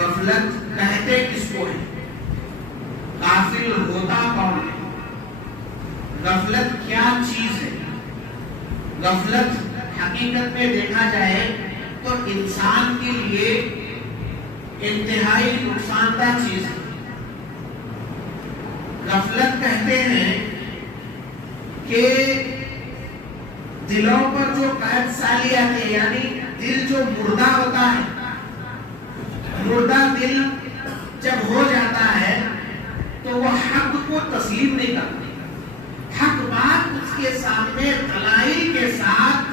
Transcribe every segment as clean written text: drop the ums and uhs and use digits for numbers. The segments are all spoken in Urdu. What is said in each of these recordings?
غفلت کہتے کس کو ہے؟ غافل ہوتا کون ہے؟ غفلت کیا چیز ہے؟ غفلت حقیقت میں دیکھا جائے تو انسان کے لیے انتہائی نقصان دہ چیز ہے۔ غفلت کہتے ہیں کہ دلوں پر جو قحط سالی آتی ہے، یعنی دل جو مردہ ہوتا ہے، مردہ دل جب ہو جاتا ہے تو وہ حق کو تسلیم نہیں کرتا۔ حق بات اس کے سامنے دلائل کے ساتھ،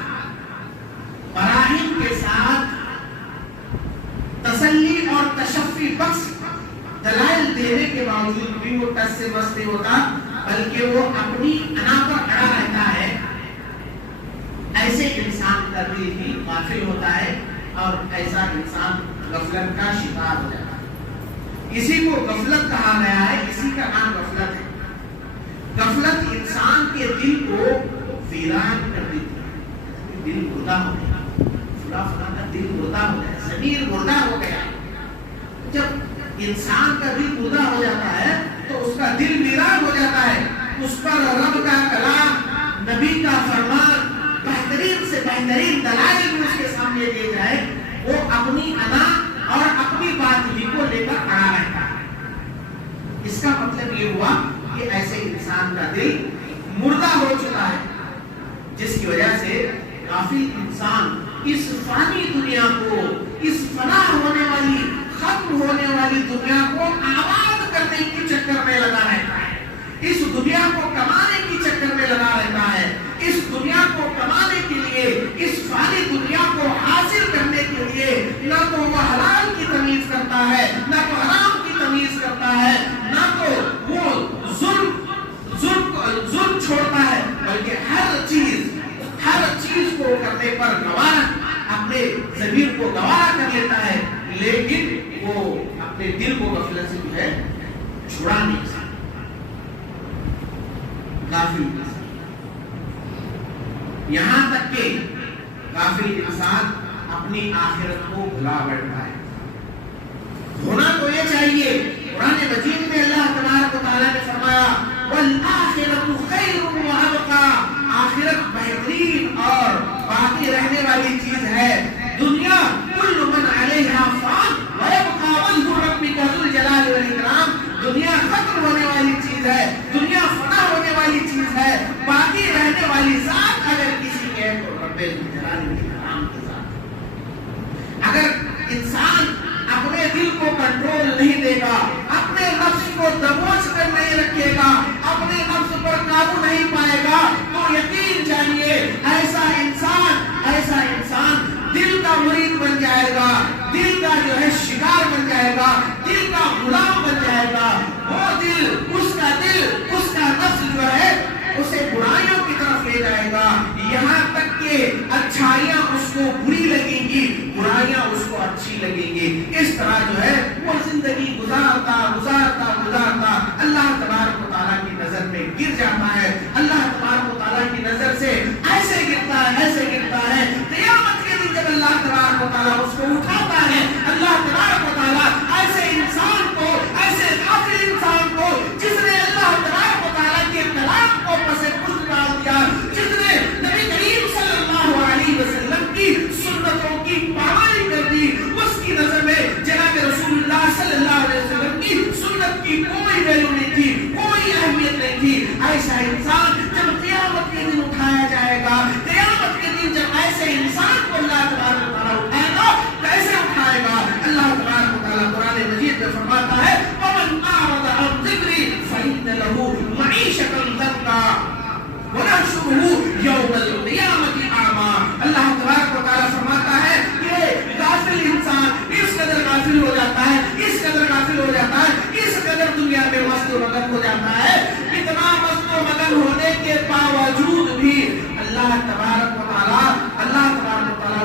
براہین کے ساتھ تسلی اور تشفی بخش دلائل دینے کے باوجود بھی وہ ٹس سے بس نہیں ہوتا، بلکہ وہ اپنی انا پر اڑا رہتا ہے۔ ایسے انسان کا دل ہی غافل ہوتا ہے اور ایسا انسان غفلت کا شکار ہو جاتا ہے۔ اسی کو غفلت کہا گیا ہے، اسی کا نام غفلت ہے۔ غفلت انسان کے دل کو ویران کر دیتی ہے۔ دل مردہ ہو گیا، فلاں کا دل مردہ ہو گیا، ضمیر مردہ ہو گیا۔ جب انسان کا دل مردہ ہو جاتا ہے تو اس کا دل ویران ہو جاتا ہے۔ اس پر رب کا کلام، نبی کا فرمان، بہترین سے بہترین دلائل بھی اس کے سامنے دیے جائے، وہ اپنی انا اور اپنی بات ہی کو لے کر کھڑا رہتا ہے۔ اس کا مطلب یہ ہوا کہ ایسے انسان کا دل مردہ ہو چکا ہے، جس کی وجہ سے غافل انسان اس فانی دنیا کو، اس فنا ہونے والی، ختم ہونے والی دنیا کو آباد کرنے کے چکر میں لگا رہتا ہے، اس دنیا کو کمانے کی چکر میں لگا رہتا ہے، اس دنیا کو کمانے کے لیے، اس فانی دنیا کو حاصل کرنے کے لیے نہ تو وہ حلال کی تمیز کرتا ہے، نہ تو حرام کی تمیز کرتا ہے، نہ تو وہ ظلم چھوڑتا ہے، بلکہ ہر چیز کو کرنے پر گوارا، اپنے ضمیر کو گوارا کر لیتا ہے، لیکن وہ اپنے دل کو غفلت سے جو ہے چھڑا نہیں سکتا۔ غافل انسان، یہاں تک کہ غافل انسان اپنی آخرت کو بھلا بیٹھتا ہے۔ ہونا تو یہ چاہیے، قرآن مجید میں اللہ تبارک و تعالیٰ نے فرمایا وَالْآخِرَةُ خَيْرٌ وَأَبْقَىٰ، آخرت بہترین اور باقی رہنے والی چیز ہے۔ دنیا کل من علیہا فان وَيَبْقَىٰ وَجْهُ رَبِّكَ ذُو الْجَلَالِ وَالْإِكْرَامِ، دنیا ختم ہونے والی چیز ہے، دنیا فنا ہونے والی چیز ہے، باقی رہنے والی ذات اگر کسی کے تو رب ذوالجلال والاکرام کی ذات۔ اگر انسان اپنے دل کو کنٹرول نہیں دے گا، اپنے نفس کو دبوچ کر نہیں رکھے گا، اپنے نفس پر قابو نہیں پائے گا، تو یقین جانیے ایسا انسان دل کا مرید بن جائے گا، دل کا جو ہے شکار بن جائے گا، دل کا غلام بن جائے گا۔ وہ دل، اس کا نفس جو ہے اسے برائیوں کی طرف لے جائے گا، یہاں تک کہ اچھائیاں اس کو بری لگیں گی، برائیاں اس کو اچھی لگیں گی۔ اس طرح جو ہے وہ زندگی گزارتا اللہ تبارک و تعالیٰ کی نظر میں گر جاتا ہے، اللہ تبارک و تعالیٰ کی نظر سے ایسے گرتا ہے۔ قیامت کے دن جب اللہ تبارک و تعالیٰ اس کو اٹھاتا ہے، اللہ تبارک و تعالیٰ ایسے انسان کو، ایسے غافل انسان کو، جس نے اللہ تبارک و تعالیٰ کے کلام کو پس پشت ڈال دیا، جس نے نبی کریم صلی اللہ علیہ وسلم کی سنتوں کی پامالی کر دی، اس کی نظر میں جناب رسول اللہ صلی اللہ علیہ وسلم کی سنت کی کوئی ویلیو نہیں تھی، کوئی اہمیت نہیں تھی۔ ایسا انسان جب قیامت کے دن اٹھایا جائے گا، قیامت کے دن جب ایسے انسان کو اللہ تبارک و تعالیٰ اٹھائے گا، کیسے اٹھائے گا؟ اللہ تبارک و تعالیٰ قرآن مجید میں فرماتا ہے وَمَنْ أَعْرَضَ عَنْ ذِكْرِي فَإِنَّ لَهُ مَعِيشَةً ضَنكًا وَنَحْشُرُهُ يَوْمَ الْقِيَامَةِ أَعْمَىٰ۔ اللہ تبارک و تعالیٰ فرماتا ہے کہ غافل انسان اس قدر غافل ہو جاتا ہے، اس قدر دنیا میں مست و مگن ہو جاتا ہے، اتنا مست و مگن ہونے کے باوجود بھی اللہ تبارک و تعالیٰ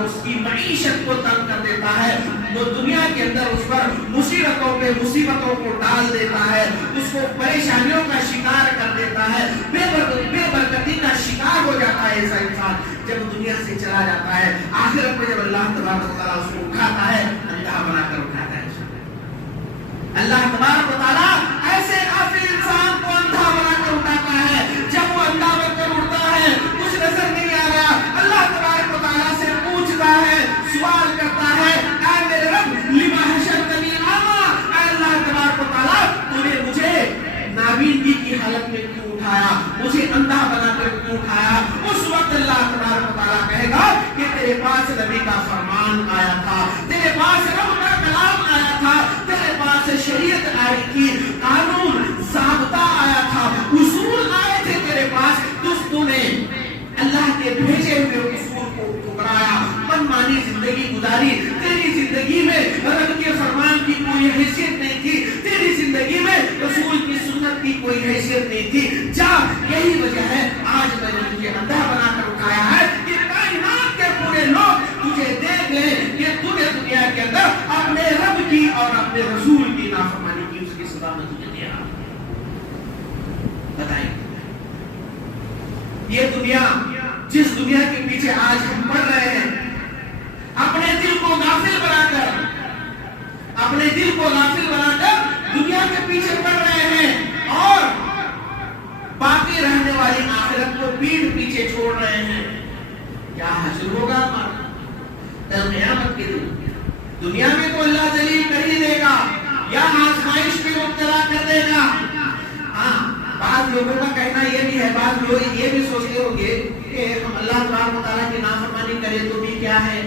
اس کی معیشت کو تنگ کر دیتا ہے، وہ دنیا کے اندر اس پر مصیبتوں کو ڈال دیتا ہے، اس کو پریشانیوں کا شکار کر دیتا ہے، بے برکتی کا شکار ہو جاتا ہے۔ ایسا انسان جب دنیا سے چلا جاتا ہے، آخرت میں جب اللہ تبارک و تعالیٰ اس کو اٹھاتا ہے، اللہ بنا کر اٹھاتا ہے، گزاری. تیری زندگی میں رب کے فرمان کی کوئی حیثیت نہیں تھی, تیری زندگی میں رسول کی سنت کی کوئی حیثیت نہیں تھی. جا, یہی وجہ ہے آج میں نے تجھے اندھا بنا کر اٹھایا ہے کہ کائنات کے پورے لوگ تجھے دیکھ لیں کہ تو نے دنیا کے اندر اپنے رب کی اور اپنے رسول کی نافرمانی کی, اس کی سزا میں تجھے دے رہا ہوں. بتائیں, یہ دنیا, جس دنیا کے پیچھے آج ہم پڑ رہے ہیں, اپنے دل کو غافل بنا کر, اپنے دل کو غافل بنا کر دنیا کے پیچھے پڑ رہے ہیں اور باقی رہنے والی آخرت کو پیٹھ پیچھے چھوڑ رہے ہیں. کیا حاصل ہوگا ہمارا کل قیامت کے دن؟ دنیا میں تو اللہ ذلیل کر ہی دے گا یا آزمائش میں مبتلا کر دے گا. ہاں, بعض لوگوں کا کہنا یہ بھی ہے, بعض لوگ یہ بھی سوچتے ہوں گے کہ ہم اللہ تبارک و تعالیٰ کی نافرمانی کریں تو بھی کیا ہے,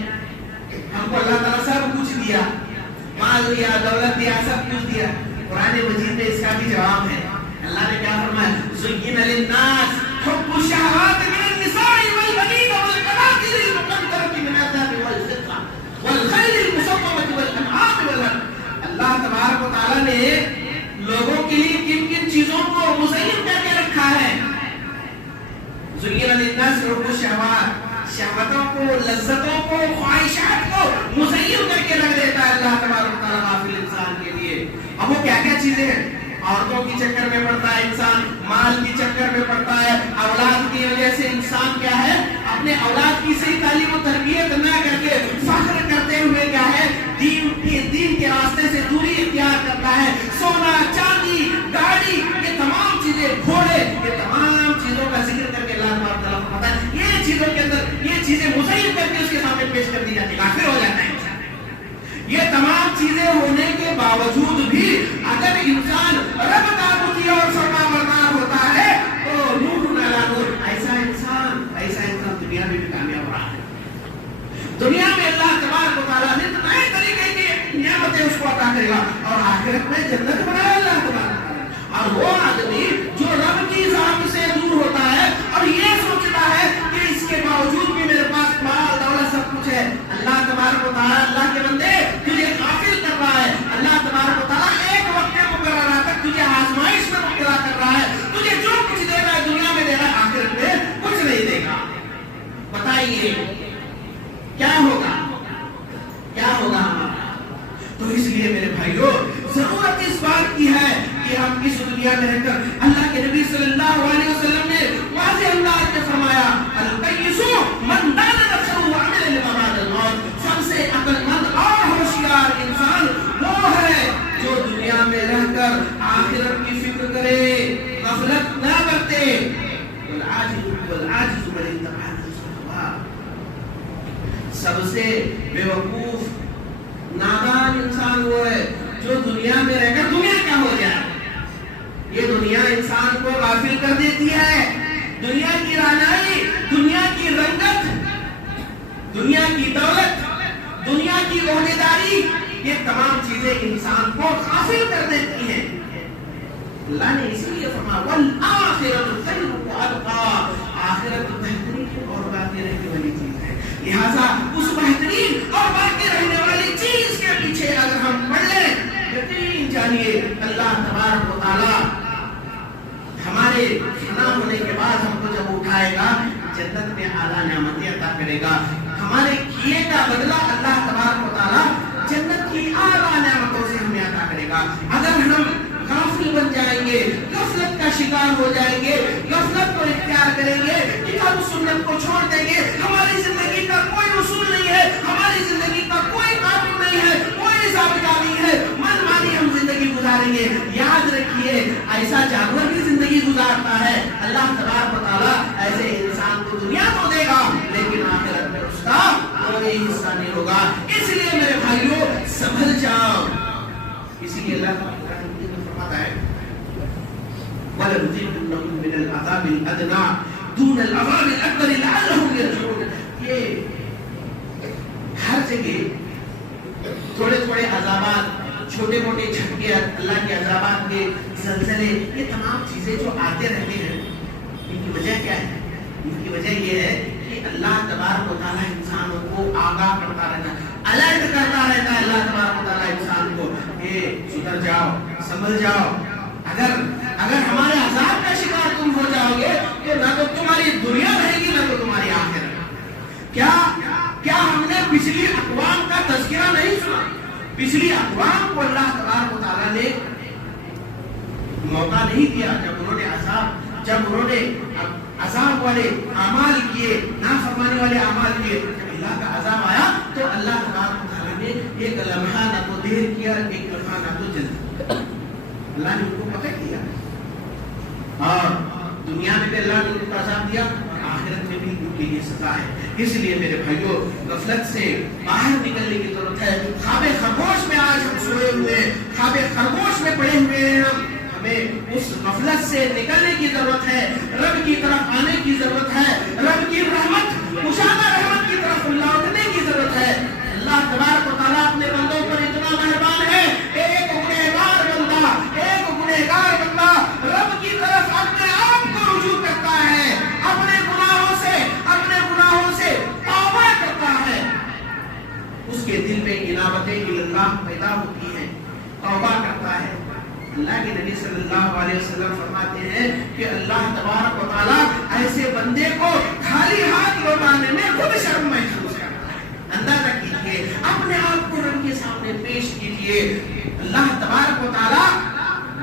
ہم کو اللہ تعالیٰ سب کچھ دیا, مال دیا, دولت دیا, سب کچھ دیا. قرآن مجید میں اس کا بھی جواب ہے. اللہ نے کیا فرمایا, زُيِّنَ لِلنَّاسِ حُبُّ الشَّهَوَاتِ مِنَ النِّسَاءِ وَالْبَنِينَ وَالْقَنَاطِيرِ الْمُقَنطَرَةِ مِنَ الذَّهَبِ وَالْفِضَّةِ وَالْخَيْلِ الْمُسَوَّمَةِ وَالْأَنْعَامِ وَالْحَرْثِ. اللہ تبارک و تعالیٰ نے لوگوں کے لیے کن کن چیزوں کو مزین کر کے رکھا ہے. زُيِّنَ لِلنَّاسِ حُبُّ الشَّهَوَاتِ, شہوتوں کو, لذتوں کو, خواہشات کو مزین کر کے رکھ دیتا ہے اللہ تبارک و تعالیٰ غافل انسان کے لیے. اب وہ کیا کیا چیزیں ہیں, عورتوں کی چکر میں پڑتا ہے انسان, مال کی چکر میں پڑتا ہے, اولاد کی وجہ سے انسان کیا ہے, اپنے اولاد کی صحیح تعلیم و تربیت نہ کر کے فخر کرتے ہوئے کیا ہے, دین کے راستے سے دوری اختیار کرتا ہے. سونا, چاندی, گاڑی, یہ تمام چیزیں, گھوڑے, یہ تمام چیزوں کا ذکر کر کے اللہ تبارک و تعالیٰ کو پتا ہے یہ چیزوں کے اندر یہ چیزیں مزین کر کے اس کے سامنے پیش کر دی جاتی ہے, کافر ہو جاتا ہے. یہ تمام چیزیں ہونے کے باوجود بھی اگر انسان رب کا مطیع اور فرما بردار ہوتا ہے تو نور علی نور, ایسا انسان دنیا میں بھی کامیاب رہا ہے. دنیا میں اللہ تبارک و تعالیٰ نے نئے طریقے کی نعمتیں اس کو عطا کرے گا اور آخرت میں جنت بنائے اللہ تبارک و تعالیٰ. اور وہ آدمی جو رب کی ذات سے دور ہوتا ہے اور یہ سوچتا ہے کہ اس کے باوجود بھی میرے پاس مال دولت سب کچھ ہے, اللہ تبارک و تعالیٰ, اللہ کے بندے تجھے غافل کر رہا ہے. اللہ تبارک و تعالیٰ ایک وقت مقررہ تک تجھے آزمائش میں مبتلا کر رہا ہے. تجھے جو کچھ دے رہا ہے دنیا میں دے رہا ہے, آخرت میں کچھ نہیں دے گا. بتائیے کیا ہوگا, کیا ہوگا ہمارا؟ تو اس لیے میرے بھائیوں ضرورت اس بات کی ہے کہ ہم اس دنیا میں رہ کر, اللہ کے نبی صلی اللہ علیہ وسلم نے واضح انداز میں فرمایا, القیس من دان نفسه وعمل لما بعد الموت. سب سے عقل مند اور ہوشیار انسان وہ ہے جو دنیا میں رہ کر آخرت کی فکر کرے, غفلت نہ کرتے. والعاجز من اتبع الهوى, سب سے بیوقوف نادان انسان وہ ہے جو دنیا میں رہ کر دنیا کیا ہو جائے. یہ دنیا انسان کو غافل کر دیتی ہے. دنیا کی رعنائی, دنیا کی رنگت, دنیا کی دولت, دنیا کی عہدیداری, یہ تمام چیزیں انسان کو غافل کر دیتی ہیں. اللہ نے اسی لیے فرمایا والآخرۃ خیر وابقیٰ, آخرت بہترین اور باقی رہنے والی چیز ہے. لہذا اس بہترین اور باقی رہنے والی چیز کے پیچھے اگر ہم پڑھ لیں, یقین جانیے اللہ تبارک و تعالیٰ ہمارے فنا ہونے کے بعد ہم کو جب اٹھائے گا جنت میں اعلیٰ نعمتیں عطا کرے گا. ہمارے کیے کا بدلہ اللہ تبارک و تعالیٰ جنت کی اعلیٰ نعمتوں سے ہمیں عطا کرے گا. اگر ہم غافل بن جائیں گے, غفلت کا شکار ہو جائیں گے, غفلت کو اختیار کریں گے, کتاب و سنت کو چھوڑ دیں گے, ہماری زندگی کا کوئی اصول نہیں ہے, ہماری زندگی کا کوئی قانون نہیں ہے, کوئی ضابطہ نہیں ہے, من مانی ہم زندگی گزاریں گے. یاد رکھیے ایسا جانور بھی زندگی گزارتا ہے. اللہ تبارک و تعالیٰ ایسے انسان کو دنیا کو دے گا لیکن آخرت میں اس کا کوئی حصہ نہیں ہوگا. اس لیے میرے بھائیوں سنبھل جاؤ. اسی لیے اللہ فرماتا ہے وَلَنُذِيقَنَّهُم مِّنَ الْعَذَابِ الْأَدْنَىٰ دُونَ الْعَذَابِ الْأَكْبَرِ لَعَلَّهُمْ يَرْجِعُونَ. یہ ہر جگہ تھوڑے تھوڑے عذابات, چھوٹے موٹے جھٹکے, اللہ کے عذابات کے زلزلے, یہ تمام چیزیں جو آتے رہتے ہیں, ان کی وجہ کیا ہے؟ ان کی وجہ یہ ہے کہ اللہ تبارک و تعالیٰ انسانوں کو آگاہ کرتا رہتا ہے. الرٹ کرتا رہتا ہے اللہ تبارک و تعالیٰ انسان کو کہ سدھر جاؤ، سنبھل جاؤ. اگر ہمارے عذاب کا شکار تم ہو جاؤ گے تو نہ تو تمہاری دنیا رہے گی نہ تو تمہاری آخرت. کیا ہم نے پچھلی اقوام کا تذکرہ نہیں سنا؟ پچھلی اقوام کو اللہ تبارک و تعالیٰ نے موقع نہیں دیا جب انہوں نے عذاب والے اعمال کیے، نافرمانی والے اعمال کیے. جب اللہ کا عذاب آیا تو اللہ تبارک و تعالیٰ نے ایک لمحہ نہ تو دیر کیا، ایک لمحہ نہ تو جلد. اللہ نے ان کو پکڑ دیا اور دنیا میں بھی اللہ نے ان کو عذاب دیا، آخرت میں بھی ان کے لیے سزا ہے. اس لیے میرے بھائیوں، غفلت سے باہر نکلنے کی ضرورت ہے. خواب خرگوش میں آج ہم سوئے ہوئے ہیں، خواب خرگوش میں پڑے ہوئے ہیں. ہمیں اس غفلت سے نکلنے کی ضرورت ہے، رب کی طرف آنے کی ضرورت ہے، رب کی رحمت، مشاہدہ رحمت کی طرف لوٹنے کی ضرورت ہے. اللہ تبارک و تعالیٰ اپنے بندوں پر اتنا مہربان ہے. ایک گنہگار بندہ رب کی طرف اپنے آپ کو رجوع کرتا ہے، اپنے گناہوں سے توبہ کرتا ہے، اس کے دل میں انابت اللہ پیدا ہوتی ہے، توبہ کرتا ہے. اللہ کے نبی صلی اللہ علیہ وسلم فرماتے ہیں کہ اللہ تبارک و تعالیٰ ایسے بندے کو خالی ہاتھ لوٹانے میں خود شرم محسوس کرتا ہے. اندازہ کیجیے، اپنے آپ کو رب کے سامنے پیش کیجیے. اللہ تبارک و تعالیٰ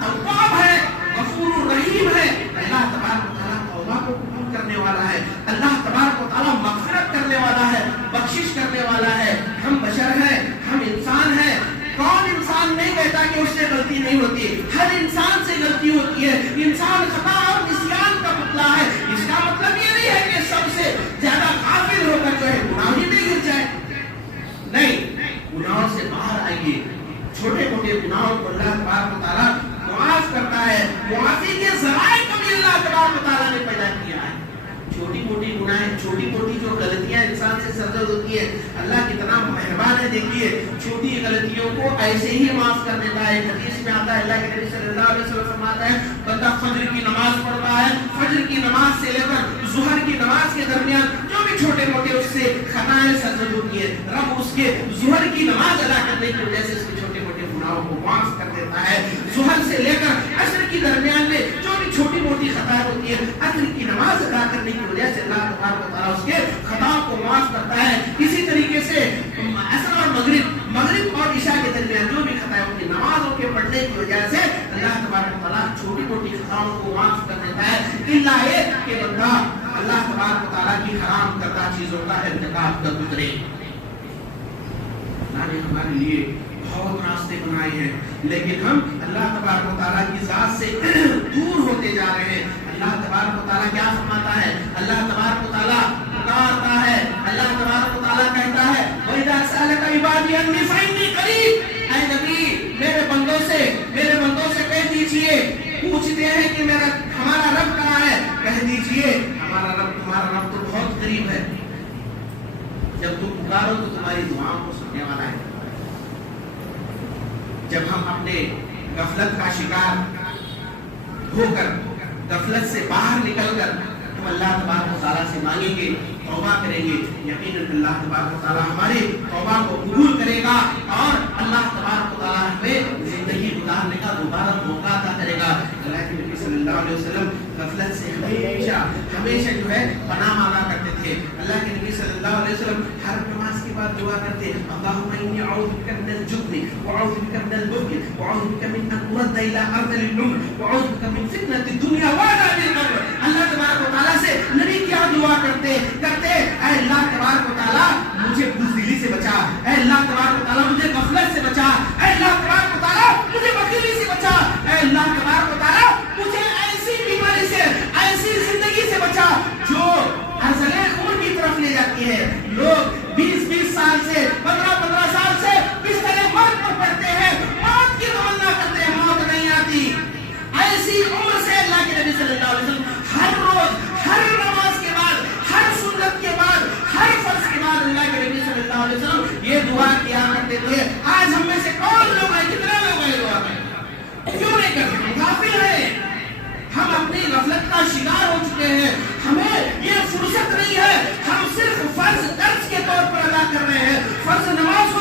تواب ہے، غفور الرحیم ہے. اللہ تبارک و تعالیٰ توبہ کو قبول کرنے والا ہے. اللہ تبارک و تعالیٰ مغفرت کرنے والا ہے، بخشش کرنے والا ہے. ہم بشر ہیں، ہم انسان ہیں. کون انسان نہیں کہتا کہ اس سے غلطی نہیں ہوتی؟ ہر انسان سے غلطی ہوتی ہے. انسان خطا اور نسیان کا پتلا ہے. اس کا مطلب یہ نہیں ہے کہ سب سے زیادہ غافل ہو کر جو ہے گناہ ہی میں گر جائے. نہیں، گناہوں سے باہر آئیے. چھوٹے موٹے گناہوں کو اللہ تبارک و تعالیٰ معاف کرتا ہے. معافی کے ذرائع کو بھی اللہ تبارک و تعالیٰ نے پیدا کیا ہے. چھوٹی موٹی گناہیں، چھوٹی موٹی جو غلطیاں انسان سے سرزد ہوتی ہیں، اللہ کتنا مہربان ہے. دیکھیے، چھوٹی غلطیوں کو ایسے ہی معاف کر دیتا ہے. حدیث میں آتا ہے، اللہ کے نبی صلی اللہ علیہ وسلم فرماتا ہے، بندہ فجر کی نماز پڑھتا ہے، فجر کی نماز سے لے کر ظہر کی نماز کے درمیان جو بھی چھوٹے موٹے اس سے خطائیں سرزد ہوتی ہیں، رب اس کے ظہر کی نماز ادا کرنے کی وجہ سے اس کے چھوٹے موٹے گناہوں کو معاف کر دیتا ہے. ظہر سے لے کر عصر کی درمیان میں جو بھی چھوٹی موٹی خطائیں ہوتی ہیں، عصر کی نماز ادا کرنے کی وجہ سے اللہ تبارک و تعالیٰ اس کے خطاؤں کو معاف کرتا ہے. اسی طریقے سے عصر اور مغرب اور عشاء کے درمیان جو بھی خطائیں ہوتی ہیں، نمازوں کے پڑھنے کی وجہ سے اللہ تبارک و تعالیٰ چھوٹی موٹی خطاؤں کو معاف کر دیتا ہے. الا یہ کہ بندہ اللہ تبارک و تعالیٰ کی حرام کردہ چیزوں کا ارتکاب کر گزرے. اللہ نے ہمارے لیے بہت راستے بنائے ہیں، لیکن ہم اللہ تبارک و تعالیٰ کی ذات سے دور ہوتے جا رہے ہیں. اللہ تبارک و تعالیٰ کیا فرماتا ہے؟ اللہ تبارک و تعالیٰ پکارتا ہے، اللہ تبارک و تعالیٰ کہتا ہے، وَإِذَا سَأَلَكَ عِبَادِي عَنِّي فَإِنِّي قَرِيبٌ. اے نبی، میرے بندوں سے کہہ دیجئے، پوچھتے ہیں کہ ہمارا رب کہاں ہے؟ کہہ دیجئے تمہارا رب تو بہت قریب ہے. جب تم پکارو تو تمہاری دعاؤں کو سننے والا ہے. جب ہم اپنے غفلت کا شکار ہو کر، غفلت سے باہر نکل کر ہم اللہ تبارک و تعالیٰ سے مانگیں گے، توبہ کریں گے، یقیناً اللہ تبارک و تعالیٰ ہماری توبہ کو قبول کرے گا اور اللہ تبارک و تعالیٰ ہمیں زندگی گزارنے کا دوبارہ موقع عطا کرے گا. اللہ کے نبی صلی اللہ علیہ وسلم غفلت سے ہمیشہ جو ہے پناہ مانگا کرتے تھے. اللہ کے نبی صلی اللہ علیہ وسلم ہر نماز کے بعد دعا کرتے، اللہم انی اعوذ بک من الجبن واعوذ بک من البخل واعوذ بک من ان ارد الی ارذل العمر واعوذ بک من فتنة الدنیا وعذاب القبر. اللہ تبارک و تعالیٰ سے نبی کیا دعا کرتے، اے اللہ تبارک و تعالیٰ مجھے بزدلی سے بچا، اے اللہ تبارک و تعالیٰ مجھے غفلت سے بچا، اے اللہ تبارک و تعالیٰ مجھے بخیلی سے بچا، اے اللہ تبارک و تعالیٰ مجھے ایسی بیماری سے، ایسی زندگی سے بچا جو ارذل عمر کی طرف لے جاتی ہے. لوگ 20 سال سے 15 سال سے بستر موت پر پڑتے ہیں، موت کی تمنا کرتے ہیں، موت نہیں آتی. ایسی عمر سے اللہ کے نبی صلی اللہ علیہ وسلم ہر روز، ہر نماز کے بعد، ہر سنت کے بعد، ہر فرض کے بعد اللہ کے نبی صلی اللہ علیہ وسلم یہ دعا کیا کرتے تھے. آج ہم میں سے کون لوگ ہیں، کتنے لوگ ہیں دعا میں؟ کیوں نہیں کرتے؟ ہم غافل ہیں، ہم اپنی غفلت کا شکار ہو چکے ہیں. ہمیں یہ فرصت نہیں ہے، ہم صرف فرض قرض کے طور پر ادا کر رہے ہیں. فرض نماز کو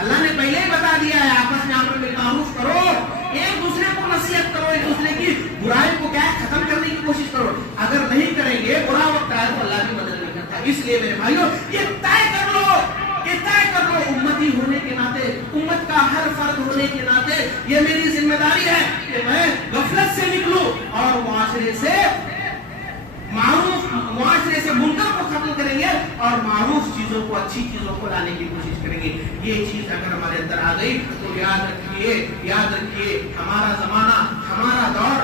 اللہ نے پہلے ہی بتا دیا ہے آپس میں امر بالمعروف کرو, ایک دوسرے کو نصیحت کرو, ایک دوسرے کی برائی کو کیا ختم کرنے کی کوشش کرو. اگر نہیں کریں گے برا وقت آئے تو اللہ کی مدد نہیں کرتا. اس لیے میرے بھائیوں یہ طے کر لو, امتی ہونے کے ناطے, امت کا ہر فرد ہونے کے ناطے یہ میری ذمہ داری ہے کہ میں غفلت سے نکلوں اور معاشرے سے منکر کو ختم کریں گے اور معروف چیزوں کو, اچھی چیزوں کو لانے کی کوشش کریں گے. یہ چیز اگر ہمارے اندر آ گئی تو یاد رکھیے ہمارا زمانہ, ہمارا دور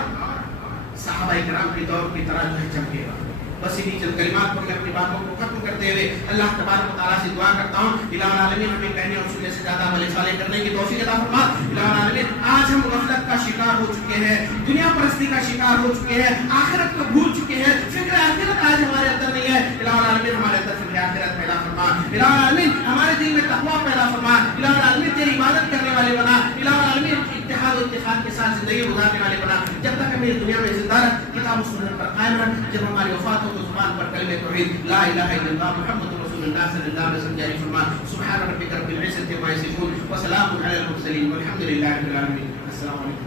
صحابہ کرام کے دور کی طرح جو ہے چمکے گا. بس انہی چند کلمات پر میں اپنی باتوں کو ختم کرتے ہوئے اللہ تبارک و تعالیٰ سے دعا کرتا ہوں الہ العالمین ہمیں کہنے اور سننے سے زیادہ عمل صالح کرنے کی توفیق عطا فرما. الہ العالمین آج ہم غفلت کا شکار ہو چکے ہیں, دنیا پرستی کا شکار ہو چکے ہیں, آخرت کو بھول چکے ہیں, فکر آخرت آج ہمارے اندر نہیں ہے. الہ العالمین ہمارے اندر فکر آخرت پیدا فرما. الہ العالمین ہمارے دل میں تقویٰ پیدا فرما. الہ العالمین تیری عبادت کرنے والے بنا. الہ العالمین اتحاد و اتفاق کے ساتھ زندگی گزارنے والے بنا. جب تک ہمیں دنیا میں زندہ رکھ, کتاب و سنت پر قائم رکھ. جب ہماری وفات ہو تو زبان پر کلمہ توحید لا الہ الا اللہ محمد رسول اللہ صلی اللہ علیہ وسلم جاری فرما. سبحان ربک رب العزة عما یصفون وسلام علی المرسلین والحمد للہ رب العالمین. السلام علیکم.